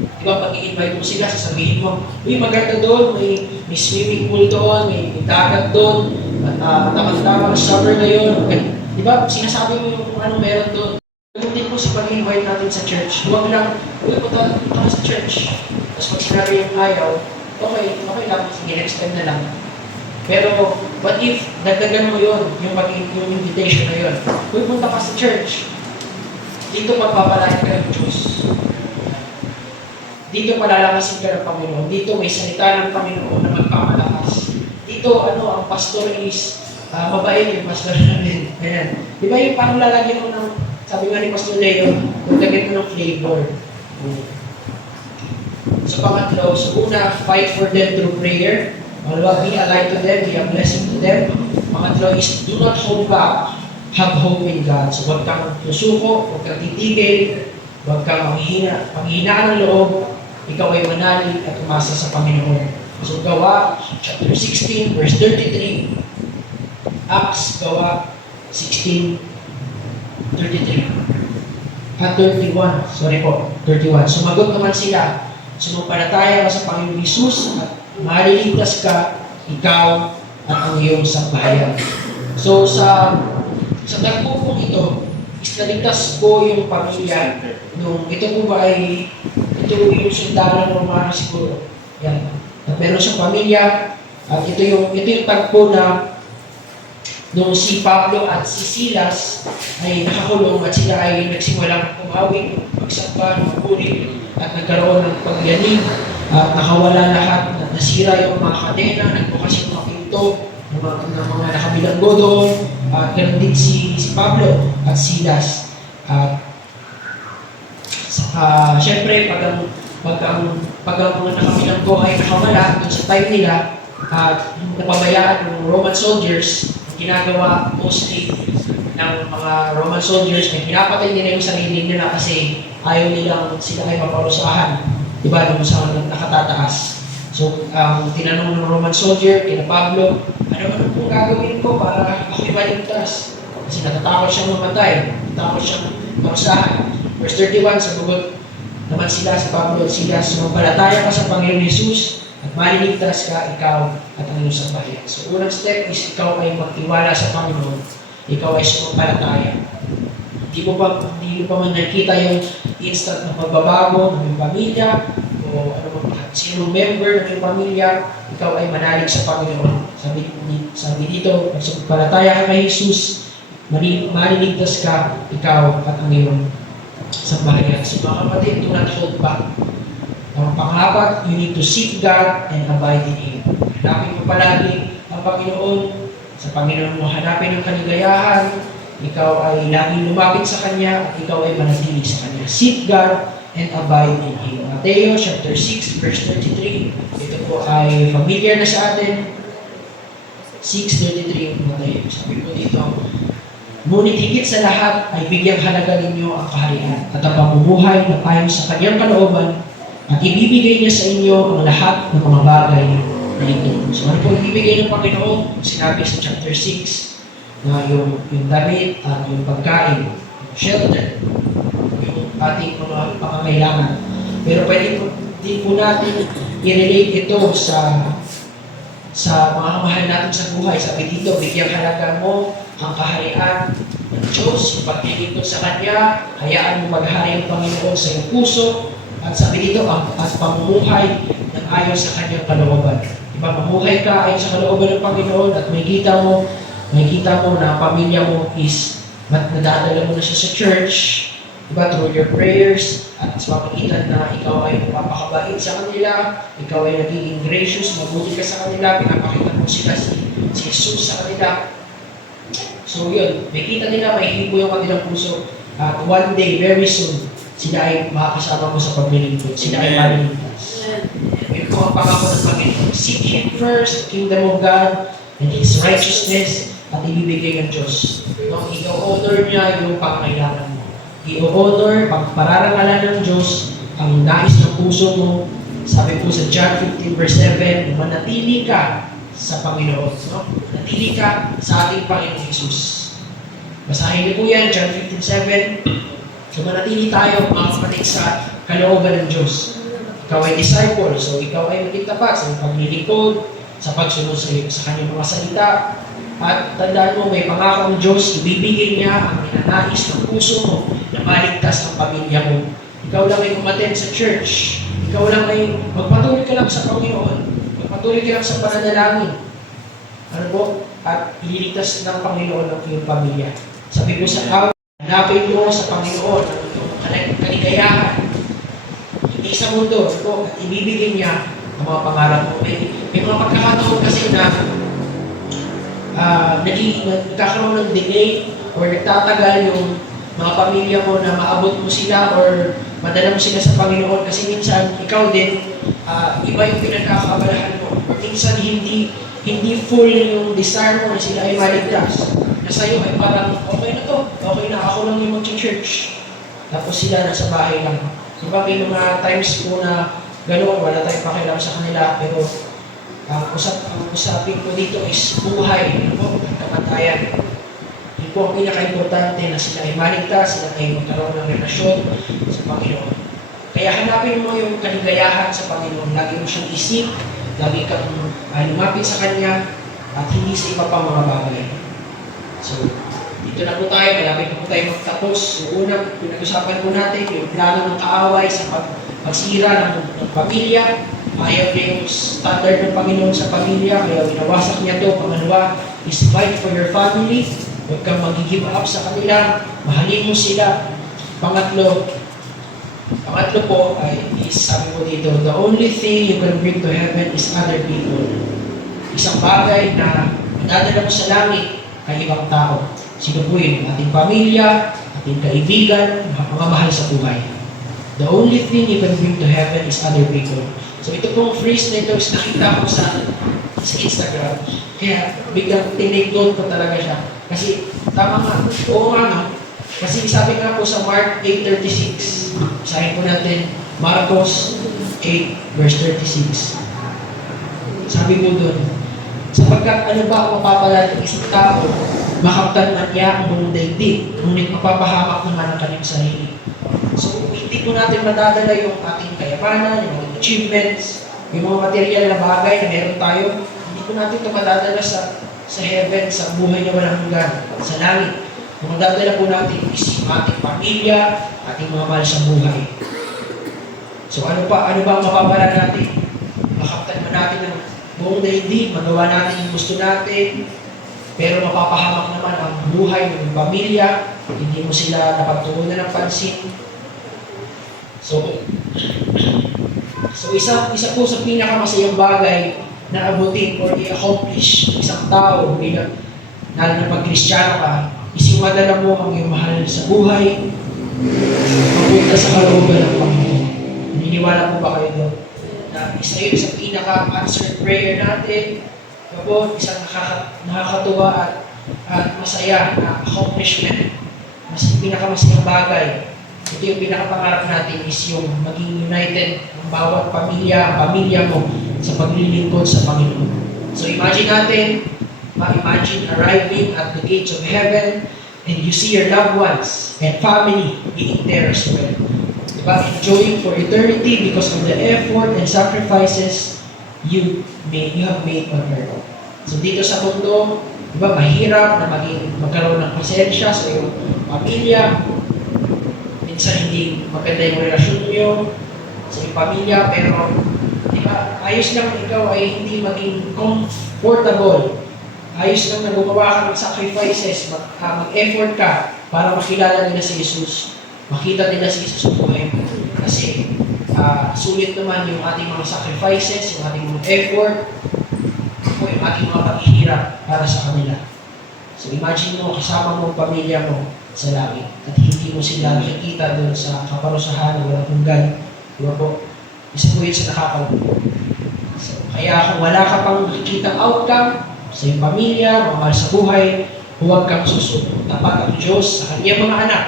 di ba, pag i-invite mo sila, sasabihin mo, uy, maganda doon, may swimming pool doon, may dagat doon, at tamang-tamang summer ngayon. Di ba, sinasabi mo yung kung ano meron doon. Ganun din po si pag-invite natin sa church. Huwag lang, uy, punta ka sa church. Tapos pag sinabi yung ayaw, okay lang, sige, next time na lang. Pero, what if, dagdagan mo yun, yung invitation na yun. Uy, punta ka sa church. Dito magpapalain ka ng Diyos. Dito palalakasin ka ng Panginoon. Dito may salita ng Panginoon na magpapalakas. Dito, ang pastor is, mabait yung pastor namin. Ayan. Di ba yung parang lalagyan mo ng, sabi nga ni Pastor Leo, dagdagan mo ng flavor. So, pangatlo, so una, fight for them through prayer. Pangalawa, be a light to them, be a blessing to them. Pangatlo is, do not hold back, have hope in God. So, huwag kang susuko, huwag kang titigil, huwag kang panghihinaan ng loob, ikaw ay manalig at umasa sa Panginoon. So, Gawa, chapter 16, verse 33. Acts, Gawa, 16, 33. 31, sorry po, 31. Sumagot naman sila, sumampalataya ka sa Panginoon Jesus at maliligtas ka, ikaw at ang iyong sambahayan. So sa tagpo pong ito, is naligtas po yung pamilya nung ito po ba ay ito yung sundalo ng Romano siguro. Yan. At meron siyang pamilya at ito yung tagpo na nung si Pablo at si Silas ay nakakulong at sila ay nagsimulang umawing, magsamba, magkulit at nagkaroon ng pagyanig at nakawala lahat, nasira yung mga kadena, nagbukas yung mga pinto ng mga nakabilanggo doon at ganoon din si Pablo at Silas. At syempre pag ang mga nakabilanggo ay nakawala doon sa time nila at napabayaan ng Roman soldiers, ginagawa mostly ng mga Roman soldiers na pinapatay nila yung sarili nila kasi ayaw nilang sila ay maparusahan. Diba, nung sa nakatataas. So, tinanong ng Roman soldier, kina Pablo, ano po gagawin ko para ako'y maligtas? Kasi natatakot siyang mamatay, natatakot siyang marusahan. Verse 31, sabagot naman sila sa Pablo at Silas, sumampalataya ka sa Panginoon Jesus at maliligtas ka, ikaw at ang iyong sambahayan. So, unang step is ikaw ay magtiwala sa Panginoon, ikaw ay sumampalataya. Hindi mo pa man nakita yung instant na pagbabago ng iyong pamilya o sinong member ng iyong pamilya, ikaw ay manalig sa Panginoon. Sabi dito, pag sumampalataya ka kay Jesus, maliligtas ka, ikaw at ang iyong sambahayan. So mga kapatid, do not hold back. Ang pang-apat, you need to seek God and abide in Him. Hanapin mo palagi ang Panginoon. Sa Panginoon mo hanapin ang kaligayahan. Ikaw ay laging lumapit sa Kanya at ikaw ay manatili sa Kanya. Seek God and abide in Him. Mateo chapter 6 verse 33. Ito po ay familiar na sa atin. 6:33 Mateo. Sabi po dito, ngunit higit sa lahat ay bigyang halaga ninyo ang kaharian at ang pamumuhay na ayon sa Kanyang kalooban at ibibigay niya sa inyo ang lahat ng mga bagay na ito. So ano po ibibigay ng Panginoon? Sinabi sa chapter 6 na yung damit at yung pagkain, yung shelter, yung ating mga pangangailangan. Pero pwede din po natin i-relate ito sa mga mahal natin sa buhay. Sabi dito, bigyang halaga mo ang kaharian ng Diyos, yung paglilingkod sa Kanya, hayaan mo maghari ang Panginoon sa iyong puso, At sabi dito, at pamumuhay ng ayon sa kanyang kalooban. Diba, mamuhay ka ayon sa kalooban ng Panginoon at makikita mo na ang pamilya mo is nadadala mo na siya sa church, diba, through your prayers, at sa pamagitan na ikaw ay magpapakabait sa kanila, ikaw ay nagiging gracious, mabuti ka sa kanila, pinapakita mo sila si Jesus sa kanila. So yun, makita nila, may hipo yung kanilang puso, at one day, very soon, sila ay makakasama mo sa paglilingkod, sila ay maliligtas. Yun po ang pangako ng Panginoon. Seek Him first, the kingdom of God, and His righteousness, at ibibigay ng Diyos. No, i-honor niya yung pangkailangan mo. I-honor, pagpararangalan ng Diyos, ang nais ng puso mo. Sabi po sa John 15 verse 7, manatili ka sa Panginoon. No? Manatili ka sa ating Panginoon Jesus. Basahin niyo po yan, John 15:7. So manatili tayo, mga kapatid, sa kalooban ng Diyos. Ikaw ay disciple, so ikaw ay maging tapat sa paglilingkod, sa pagsunod sa kanyang mga salita. At tandaan mo, may pangako ng Diyos, ibibigay niya ang ninanais ng puso mo na maligtas ang pamilya mo. Ikaw lang ay umattend sa church. Ikaw lang ay magpatuloy ka lang sa Panginoon. Magpatuloy ka lang sa pananalangin. Ano po? At ililigtas ng Panginoon ang iyong pamilya. Sabi ko sa hanapin mo sa Panginoon ang iyong kaligayahan. Hindi sa mundo. At ibibigay niya ang mga pangarap mo. May mga pagkakataon kasi na nagkakaroon ng delay or nagtatagal yung mga pamilya mo na maabot mo sila or madala mo sila sa Panginoon kasi minsan ikaw din iba yung pinagkakaabalahan mo. Minsan hindi full yung desire mo na sila ay maligtas. Na sa'yo ay parang okay na to, okay na ako lang yung mag-church. Tapos sila nasa bahay lang. Diba may mga times po na gano'n, wala tayong pakialam sa kanila pero ang usapin ko dito is buhay, kamatayan. Yun po ang pinaka-importante na sila ay maligtas, sila ay magkaroon ng relasyon sa Panginoon. Kaya hanapin mo yung kaligayahan sa Panginoon. Lagi mo siyang isip, lagi kang lumapit sa Kanya, at hindi sa iba pang mga bagay. So, dito na po tayo, malapit na po tayo magtapos. So, unang pinag-usapan po natin yung plano ng kaaway sa pagsira ng pamilya. Ayaw niya yung standard ng Panginoon sa pamilya, kaya winawasak niya ito. Pangalawa is fight for your family. Huwag kang mag-give up sa kanila. Mahalin mo sila. Pangatlo po ay sabi ko dito, the only thing you can bring to heaven is other people. Isang bagay na madadala mo sa langit kay ibang tao. Sino po yun? Ating pamilya, ating kaibigan, mga mahal sa buhay. The only thing you can bring to heaven is other people. So ito pong phrase na ito is nakita ko sa Instagram. Kaya biglang tinake note ko talaga siya. Kasi tama nga, oo nga no. Kasi sabi nga po sa Mark 8:36, sabihin po natin, Marcos 8 verse 36. Sabi po doon, sapagkat ano ba ang mapapala ng isang tao, makamtan man niya ang buong daigdig, ngunit mapapahamak naman ang kanyang sarili. So, hindi po natin madadala yung ating kayamanan, yung mga achievements, yung mga material na bagay na meron tayo, hindi po natin ito madadala sa heaven, sa buhay na walang hanggan, sa langit. Yung madadala po natin is yung ating pamilya, ating mga mahal sa buhay. So, ano ba ang mapapala natin? Makaptan ba natin ang buong daigdig, magawa natin yung gusto natin, pero mapapahamak naman ang buhay ng pamilya, hindi mo sila napagtuunan ng pansin. So isa po sa pinakamasayang bagay na abutin or i-accomplish ng isang tao bilang lalo na pag Kristiyano ka, is yung madala mo ang iyong mahal sa buhay, mapunta sa kalooban ng Panginoon. Naniniwala po ba kayo doon? Na isa yun sa pinaka-answered prayer natin, kapag isang nakakatuwa at masaya na accomplishment, mas pinakamasayang bagay. Ito yung pinakapangarap natin is yung maging united ang bawat pamilya mo sa paglilingkod sa Panginoon. So imagine natin, imagine arriving at the gates of heaven and you see your loved ones and family being there as well. Diba? Enjoying for eternity because of the effort and sacrifices you have made on earth. So dito sa mundo, diba, mahirap na magkaroon ng pasensya sa iyong pamilya. Minsan hindi maganda yung relasyon nyo. sa iyong pamilya, pero di ba, ayos lang ikaw ay hindi maging comfortable. Ayos lang na gumawa ka ng sacrifices, mag-effort ka para makilala nila si Jesus. Makita nila si Jesus sa buhay mo. Kasi sulit naman yung ating mga sacrifices, yung ating mga effort, o yung ating mga paghihirap para sa kanila. So imagine mo, kasama mo ang pamilya mo sa langit at hindi mo sila nakikita doon sa kaparusahan o walang hanggan. Di ba po? Isa po yun sa nakakalungkot. So, kaya kung wala ka pang nakikita outcome sa iyong pamilya, mga mahal sa buhay, huwag kang susuko. Tapat ang Diyos sa kanyang mga anak.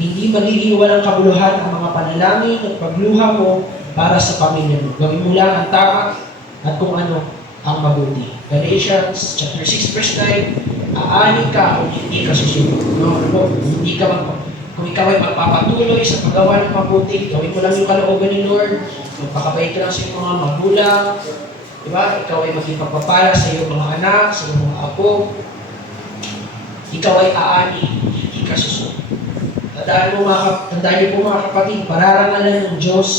Hindi magiging walang kabuluhan ang mga panalangin at pagluha mo para sa pamilya mo. Gawin mo lang ang tama at kung ano ang mabuti. Galatians chapter 6 verse 9, aani ka kung hindi ka susunod. No? Hindi ka kung ikaw ay magpapatuloy sa paggawa ng mabuti, gawin mo lang yung kalooban ni Lord, magpakabait ka lang sa iyong mga magulang, diba? Ikaw ay maging pagpapala sa iyong mga anak, sa iyong mga apo, ikaw ay aani, hindi ka susunod. Tandaan niyo po mga kapatid, pararangalan ng Diyos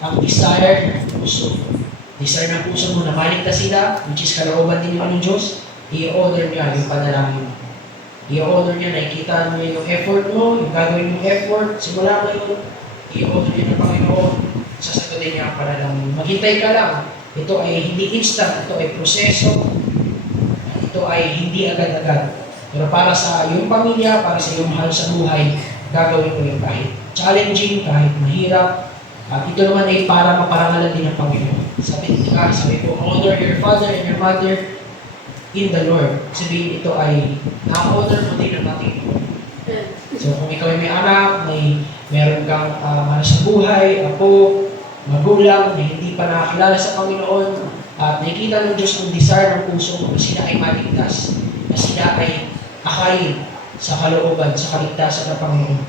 ang desire ng puso. Desire ng puso mo na maligtas sila, which is kalooban din naman ng Diyos, i-order niya yung panalangin mo. I-order niya, nakikita mo yung effort mo, yung gagawin mong effort, simula ngayon, i-order niya ng Panginoon, sasagutin niya ang panalangin mo. Maghintay ka lang. Ito ay hindi instant, ito ay proseso, ito ay hindi agad-agad. Pero para sa iyong pamilya, para sa iyong mahal sa buhay, gagawin mo yung kahit challenging, kahit mahirap. At ito naman ay para maparangalan din ng Panginoon. Sabi po, honor your father and your mother in the Lord. Sabihin ito ay na-honor mo din ng ating Lord. So kung ikaw ay may anak, meron kang mahal sa buhay, apo, magulang na hindi pa nakakilala sa Panginoon, at nakikita ng Diyos ang desire ng puso mo na sila ay maligtas, na sila ay akayin sa kalooban, sa kaligtasan ng Panginoon.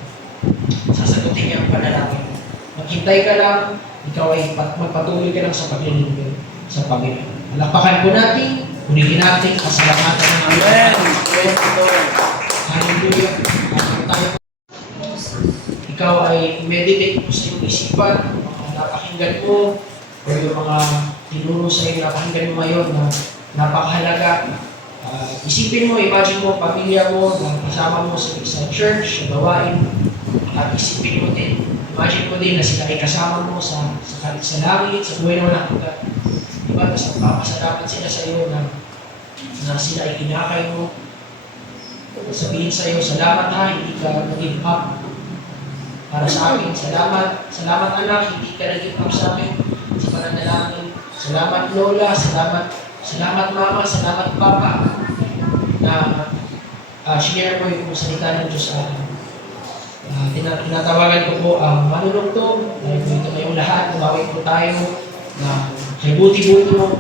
Sasagutin niya ang panalangin mo. Maghintay ka lang, ikaw ay magpatuloy ka lang sa paglilingkod sa Panginoon. Alapakan po natin, ulitin natin, pasalamatan ng Amen. Hallelujah. Ikaw ay meditate mo sa iyong isipan, napakinggan mo, o yung mga tinuro sa iyo, napakinggan mo ngayon na napakahalaga. Isipin mo, imagine mo, pamilya mo, na kasama mo sa church, sa gawain, at isipin mo din, imagine mo din na sila ay kasama mo sa langit, sa buhay na walang hanggan. Diba? Tapos nagpapasalamat sila sa iyo na sila ay kinakay mo. Sabihin sa iyo, salamat ha, hindi ka nag-give up para sa akin. Salamat anak, hindi ka nag-give up sa akin sa pananalangin. Salamat lola, salamat mama, salamat papa na share mo yung salita ng Diyos sa akin. Tinatawagan ko po ang manunugtog, dahil po ito ngayong lahat, tumawin po tayo na kay buti-buti mo.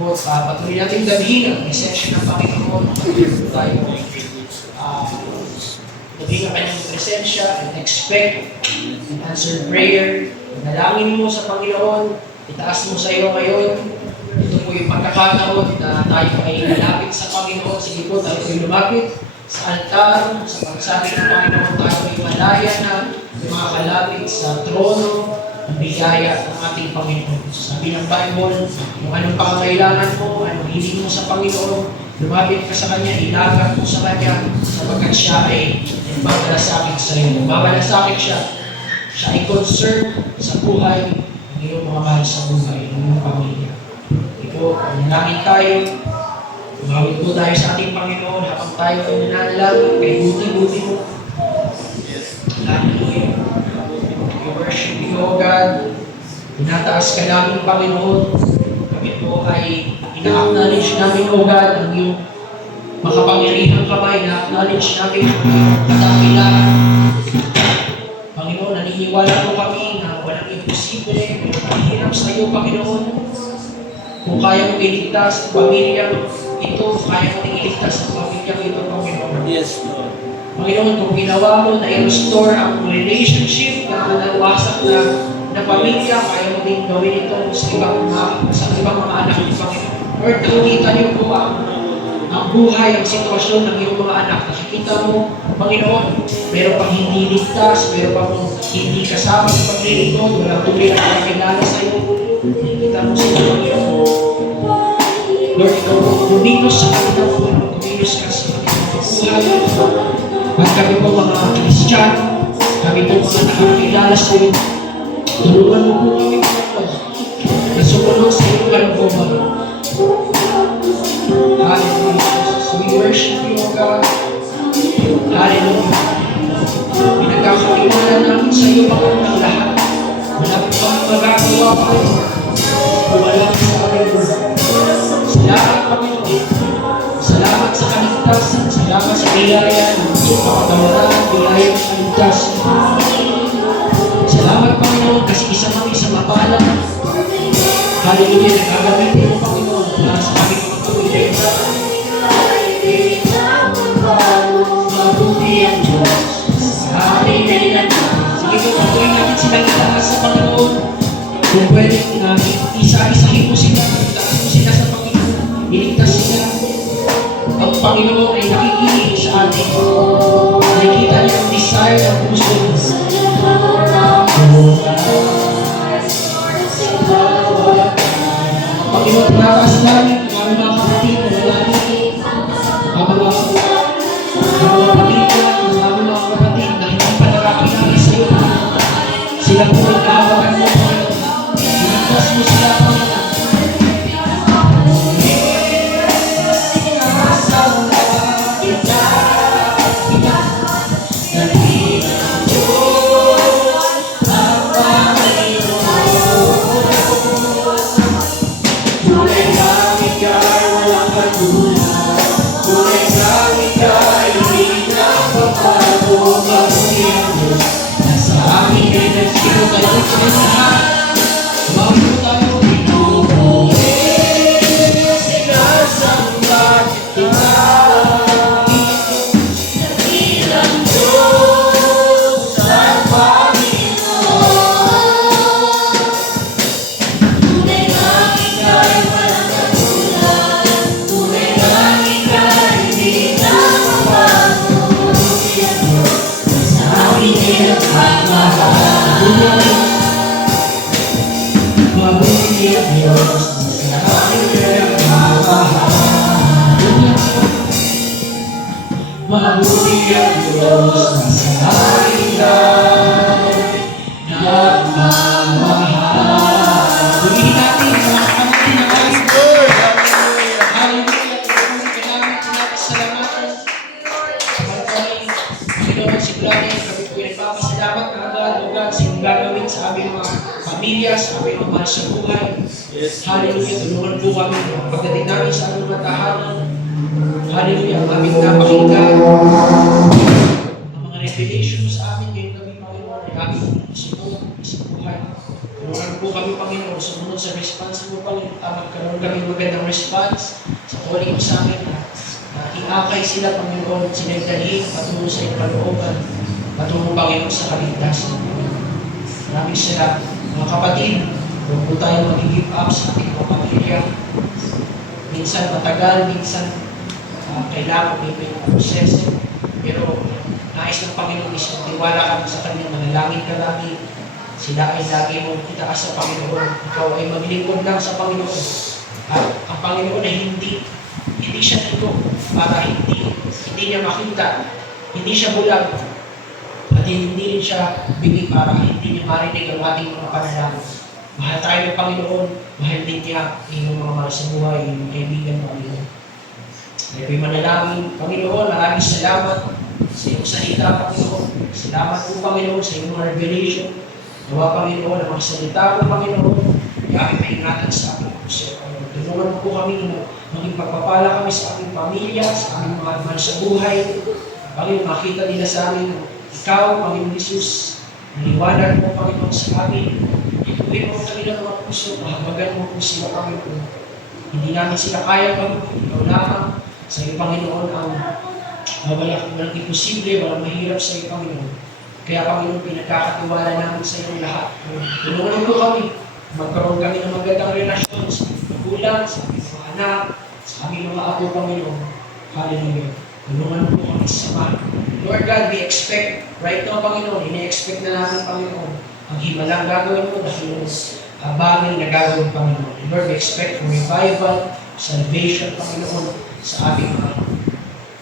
Po, patuloy natin gabihin ang presensya ng Panginoon. Patuloy po tayo gabihin ang kanyang presensya and expect an answered prayer. Nalangin mo sa Panginoon, itaas mo sa iyo ngayon. Ito po yung pagkakataon na tayo ay lalapit sa Panginoon. Sige po, tayo ay lumapit sa altar, sa pagsabi ng Panginoon, tayo ay malaya na makakalapit sa trono ng biyaya ng ating Panginoon. So, sabi ng Bible, kung anong pangangailangan mo, anong hiling mo sa Panginoon, lumapit ka sa Kanya, ilagat mo sa Kanya, sapagkat siya ay magmalasakit sa iyo. Magmalasakit siya. Siya ay concerned sa buhay ng iyong mga mahal sa buhay, ng iyong pamilya. Ito, manalangin tayo. Tumawid po tayo sa ating Panginoon habang tayo ay nananalangin kay buti-buti mo. Hallelujah. We worship you, O God. Tinataas ka namin, Panginoon. Kami po ay ina-acknowledge namin, O God, ang iyong makapangyarihang kamay. Ina-acknowledge namin ang iyong kadakilaan. Panginoon, naniniwala po kami na walang imposible, walang hirap sa iyo, Panginoon. Kung kaya mong iligtas ang pamilya ito, kaya mong iligtas ang pamilya ito, Panginoon. Yes, Lord. Panginoon, kung ginawa mo na i-restore ang relationship na nawasak na pamilya, kaya mo din gawin ito sa ibang mga anak ng Panginoon. Lord, nakikita niyo po ang ang buhay, ang sitwasyon ng iyong mga anak. Nakikita mo, Panginoon, meron pang hindi ligtas, meron pang hindi kasama sa paglilingkod, walang tuloy na kakilala sa iyo. Nakikita mo sila, Panginoon. Lord, ikaw po, kumilos sa kanilang puno, kumilos ka sa kanilang buhay. At kami po mga Kristiyano, kami po mga nakakilala sa iyo. Tulungan mo po kami, Panginoon, na sumunod sa iyong kalooban. Hallelujah. We worship you, O God. Hallelujah. Pinagkakatiwala namin sa iyo, Panginoon, ng lahat. Wala po kami magagawa pa rin. Wala po sa amin. Salamat, Panginoon. Salamat sa kaligtasan. Salamat sa biyaya ng iyong kapatawaran, biyaya ng kaligtasan. Salamat, Panginoon, kasi isa kami sa mapalang. Hallelujah. Nagagamitin mo, Panginoon, para sa aming mga pamilya. Mabuti ang Diyos. Hallelujah. Sige po, patuloy natin silang itaas sa Panginoon. Kung pwede namin, isa-isahin mo sila, itaas mo sila sa Panginoon. Iligtas sila. Ang Panginoon ay nakikinig sa atin. Nakikita niya ang desire ng puso. Panginoon, tinataas namin ang aming mga kapatid na wala natin. Ang mga pamilya, ang aming mga kapatid na hindi pa nakakilala sa iyo. Sila po ay kahawakan mo, Panginoon. Iligtas mo sila, Panginoon. Mabuti ang Diyos na sa alingan nagmamahal. Bumili natin sa mga kapatid na ating Lord. Hallelujah. Kailangan pinapasalamatan. Panginoon, sigurado kami po nagpapasalamat na agad o God sa iyong gagawin sa aming mga pamilya, sa aming mga mahal sa buhay. Hallelujah. Tulungan po kami pagdating namin sa aming mga tahanan. Hallelujah. Ang aming napakinggan. Ang mga revelation sa amin ngayon kami, Panginoon, ay aming sumunod sa buhay. Tulungan po kami, Panginoon, sumunod sa response mo, Panginoon. Magkaroon kami magandang response sa calling mo sa amin. Iakay sila, Panginoon, at sila'y dalhin patungo sa iyong kalooban. Patungo, Panginoon, sa kaligtasan. Maraming salamat. Mga kapatid, huwag po tayo mag-give up sa ating mga pamilya. Minsan matagal, minsan kailangan may proses. Pero nais ng Panginoon is tiwala kami sa Kanya, manalangin ka lagi. Sila ay lagi mong itaas sa Panginoon. Ikaw ay maglingkod lang sa Panginoon. At ang Panginoon ay hindi siya ito para hindi niya makita. Hindi siya bulag. At hindi rin siya bigay para hindi niya marinig ang ating mga panalangin. Mahal tayo ng Panginoon. Mahal din niya yung mga mahal sa buhay, yung kaibigan ng Panginoon. May manalangin, Panginoon, maraming salamat sa iyong salita, Panginoon. Salamat po, Panginoon, sa iyong mga revelation. Nawa, Panginoon, ang mga salita po, Panginoon, ay aming maingatan sa aming puso. Tulungan po kami na maging pagpapala kami sa aming pamilya, sa aming mga mahal sa buhay. Panginoon, makita nila sa amin ikaw, Panginoon Jesus, naliwanag mo, Panginoon, sa amin. Ituloy mo ang kanilang mga puso, mahabagan mo po sila, Panginoon. Hindi namin sila kaya, Panginoon. Ikaw lamang. Sa iyo, Panginoon, ang walang imposible, walang mahirap sa iyo, Panginoon. Kaya, Panginoon, pinagkakatiwala namin sa iyo lahat. Tulungan mo kami. Magkaroon kami ng magandang relasyon sa aming magulang, sa aming mga anak, sa aming mga apo, Panginoon. Hallelujah. Tulungan po kami sa mga. Lord God, we expect, right now, Panginoon, ine-expect na namin, Panginoon, ang himalang gagawin mo dahil bagay na gagawin, Panginoon. And Lord, we expect for revival, salvation, Panginoon, sa aming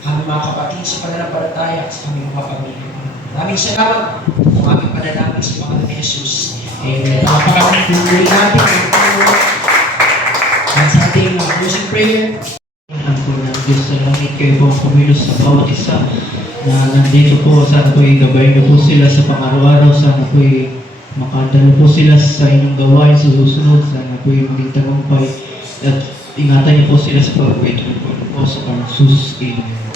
mga kapatid sa pananampalataya at sa aming mga pamilya. Maraming salamat kung aming panalangin sa pangalan ni Jesus. Amen. Napakaraming tuloy natin ang Panginoon. At sa ating closing prayer, ang po ng Diyos sa langit kayo po ang kumilos sa bawat isa na nandito po. Sana po'y gabayin niyo po sila sa pang-araw-araw. Sana po'y makadalo po sila sa inyong gawain sa susunod. Sana po'y maging tagumpay at ingatan niyo po sila sa pag-wait po sa Panginoon Jesus. Amen.